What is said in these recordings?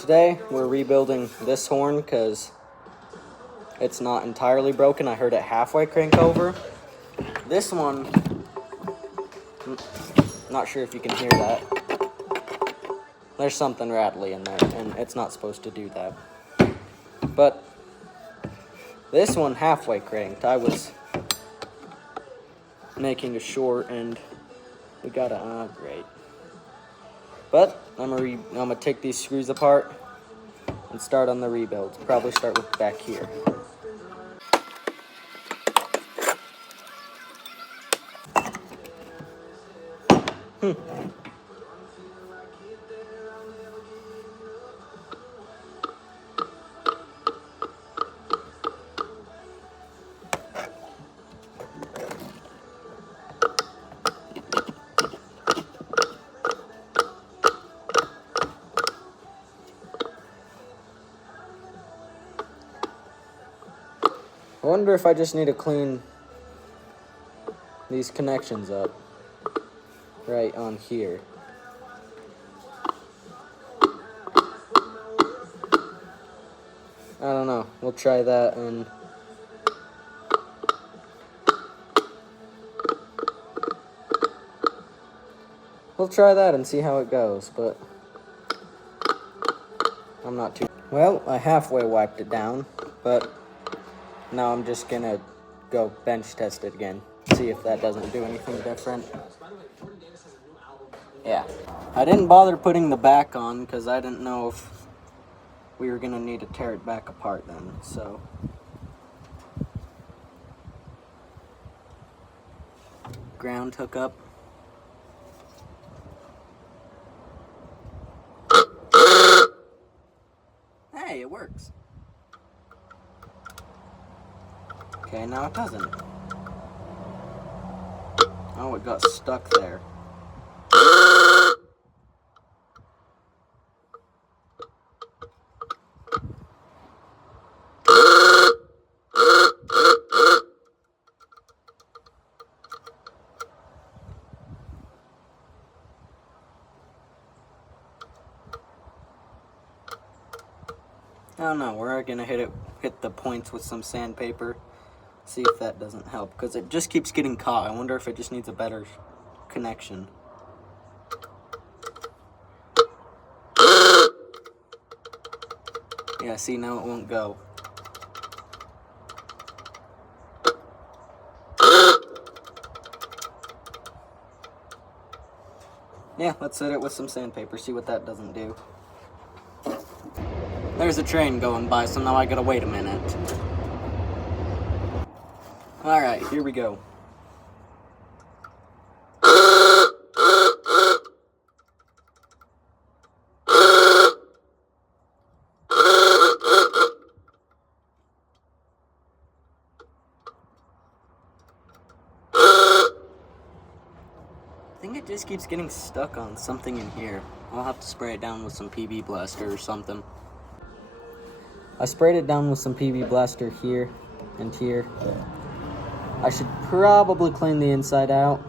Today we're rebuilding this horn because it's not entirely broken. I heard it halfway crank over. This one, not sure if you can hear that. There's something rattly in there, and it's not supposed to do that. But this one halfway cranked. I was making a short, and we got a great. But I'm gonna take these screws apart and start on the rebuild. Probably start with back here. I wonder if I just need to clean these connections up right on here. I don't know. We'll try that and see how it goes, but I'm not too... Well, I halfway wiped it down, but now I'm just gonna go bench test it again, see if that doesn't do anything different. Yeah, I didn't bother putting the back on because I didn't know if we were gonna need to tear it back apart then, so. Ground hookup. Hey, it works. Okay, now it doesn't. Oh, it got stuck there. I don't know, we're gonna hit the points with some sandpaper, see if that doesn't help, because it just keeps getting caught. I wonder if it just needs a better connection. Yeah, see, now it won't go. Yeah, let's hit it with some sandpaper, see what that doesn't do. There's a train going by, so now I gotta wait a minute. Alright, here we go. I think it just keeps getting stuck on something in here. I'll have to spray it down with some PB Blaster or something. I sprayed it down with some PB Blaster here and here. I should probably clean the inside out.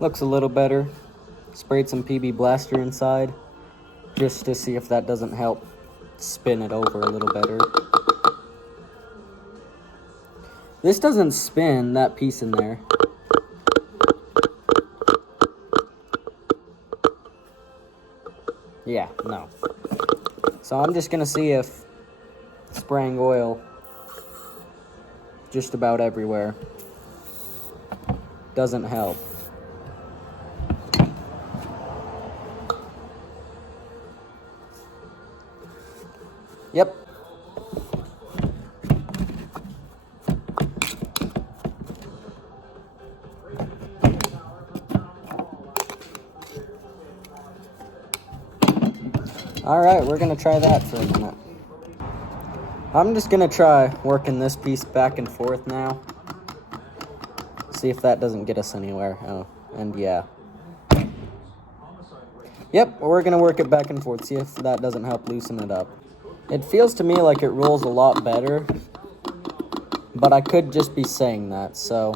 Looks a little better. Sprayed some PB Blaster inside just to see if that doesn't help spin it over a little better. This doesn't spin, that piece in there. Yeah, no. So I'm just gonna see if spraying oil just about everywhere doesn't help. Yep. Alright, we're gonna try that for a minute. I'm just gonna try working this piece back and forth now. See if that doesn't get us anywhere. Oh, and yeah. Yep, we're gonna work it back and forth, see if that doesn't help loosen it up. It feels to me like it rolls a lot better, but I could just be saying that, so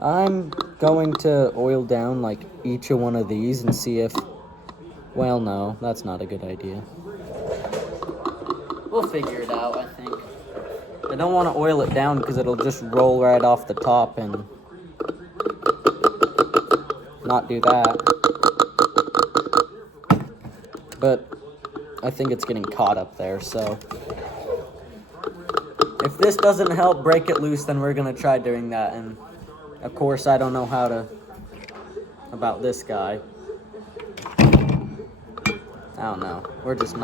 I'm going to oil down like each of one of these and see if, well, no, that's not a good idea. We'll figure it out, I think. I don't want to oil it down because it'll just roll right off the top and not do that. But I think it's getting caught up there, so if this doesn't help break it loose, then we're gonna try doing that. And of course, I don't know how to about this guy. I don't know. We're just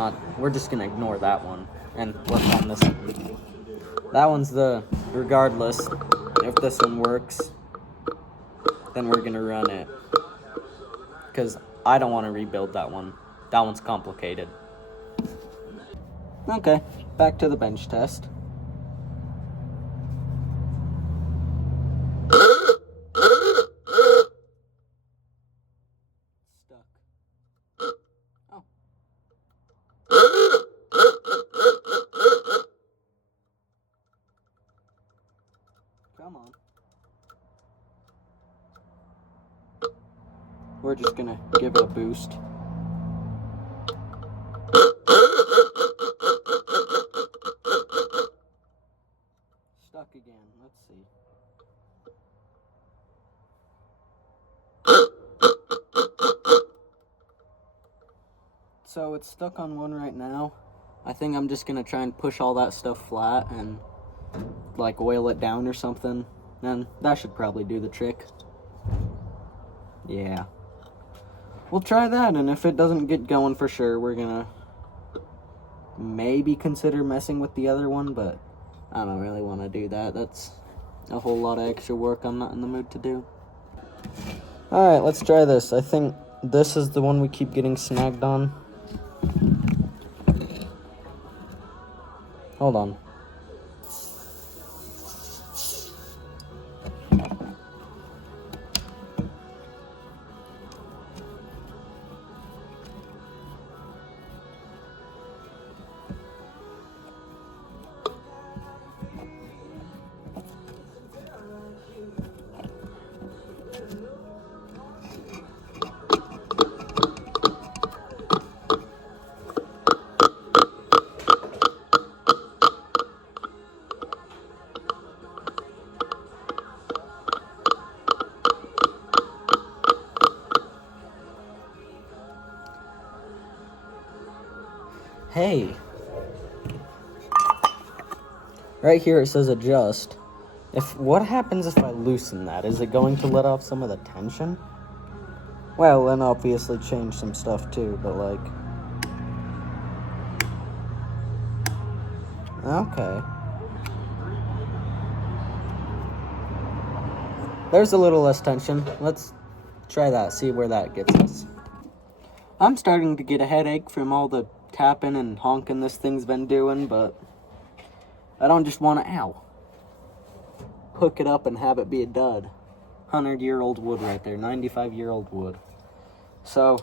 gonna ignore that one and work on this one. That one's regardless, if this one works, then we're gonna run it. Because I don't want to rebuild that one. That one's complicated. Okay, back to the bench test. Stuck. Oh. Come on. We're just gonna give it a boost. Stuck again. Let's see. So it's stuck on one right now. I think I'm just gonna try and push all that stuff flat and like oil it down or something. And that should probably do the trick. Yeah. We'll try that, and if it doesn't get going for sure, we're gonna maybe consider messing with the other one, but I don't really want to do that. That's a whole lot of extra work I'm not in the mood to do. Alright, let's try this. I think this is the one we keep getting snagged on. Hold on. Hey. Right here it says adjust. What happens if I loosen that? Is it going to let off some of the tension? Well, and obviously change some stuff too, but like... Okay. There's a little less tension. Let's try that, see where that gets us. I'm starting to get a headache from all the tapping and honking this thing's been doing, but I don't just want to, hook it up and have it be a dud. 100-year-old wood right there, 95-year-old wood. So,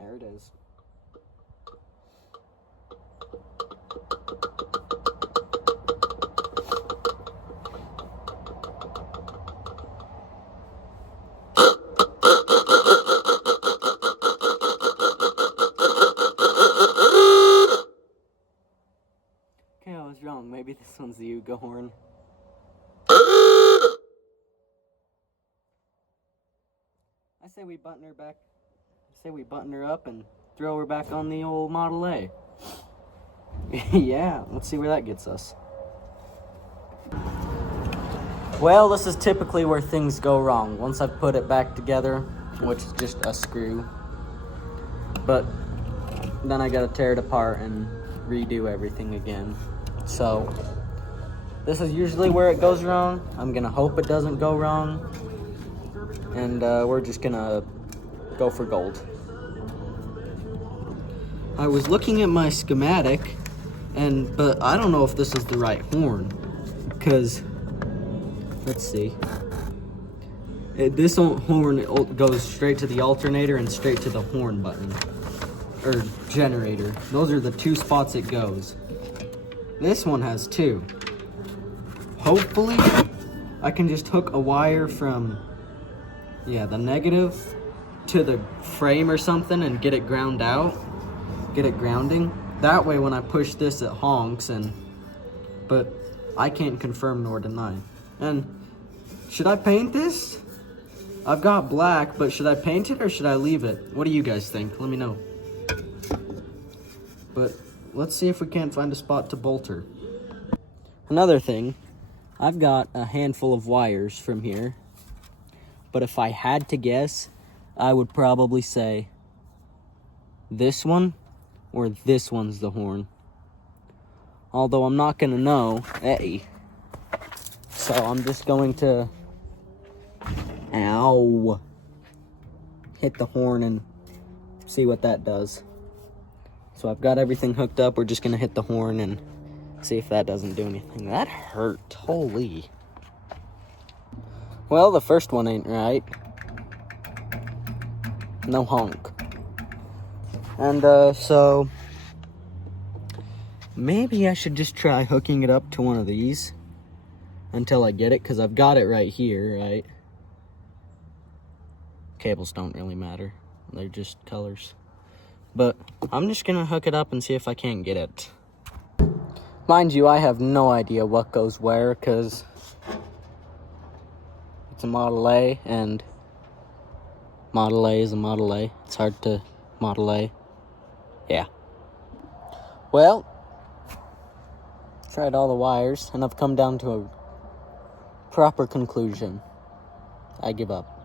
there it is. Okay, I was wrong. Maybe this one's the Uga horn. I say we button her back. I say we button her up and throw her back on the old Model A. Yeah, let's see where that gets us. Well, this is typically where things go wrong. Once I've put it back together, which is just a screw. But then I gotta tear it apart and redo everything again. So, this is usually where it goes wrong. I'm gonna hope it doesn't go wrong. And we're just gonna go for gold. I was looking at my schematic, but I don't know if this is the right horn. Because, let's see. This horn goes straight to the alternator and straight to the horn button. Or generator. Those are the two spots it goes. This one has two. Hopefully, I can just hook a wire from, the negative to the frame or something and get it ground out. Get it grounding. That way when I push this, it honks, but I can't confirm nor deny. And should I paint this? I've got black, but should I paint it or should I leave it? What do you guys think? Let me know. But let's see if we can't find a spot to bolt her. Another thing, I've got a handful of wires from here, but if I had to guess, I would probably say this one or this one's the horn. Although I'm not gonna know, so I'm just going to, hit the horn and see what that does. So I've got everything hooked up. We're just gonna hit the horn and see if that doesn't do anything. That hurt, holy. Well, the first one ain't right. No honk. And so maybe I should just try hooking it up to one of these until I get it, because I've got it right here, right? Cables don't really matter. They're just colors. But I'm just gonna hook it up and see if I can't get it. Mind you, I have no idea what goes where, because it's a Model A, and Model A is a Model A. It's hard to Model A. Yeah. Well, tried all the wires, and I've come down to a proper conclusion. I give up.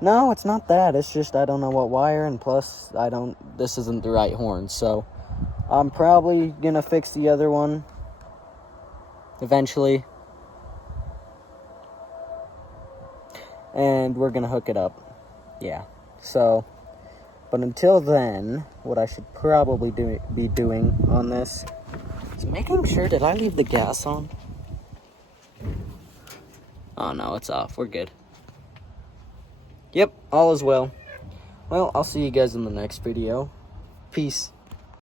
No, it's not that. It's just I don't know what wire, and plus this isn't the right horn, so I'm probably gonna fix the other one eventually. And we're gonna hook it up. Yeah. So, but until then, what I should probably be doing on this is making sure, did I leave the gas on? Oh no, it's off. We're good. Yep, all is well. Well, I'll see you guys in the next video. Peace.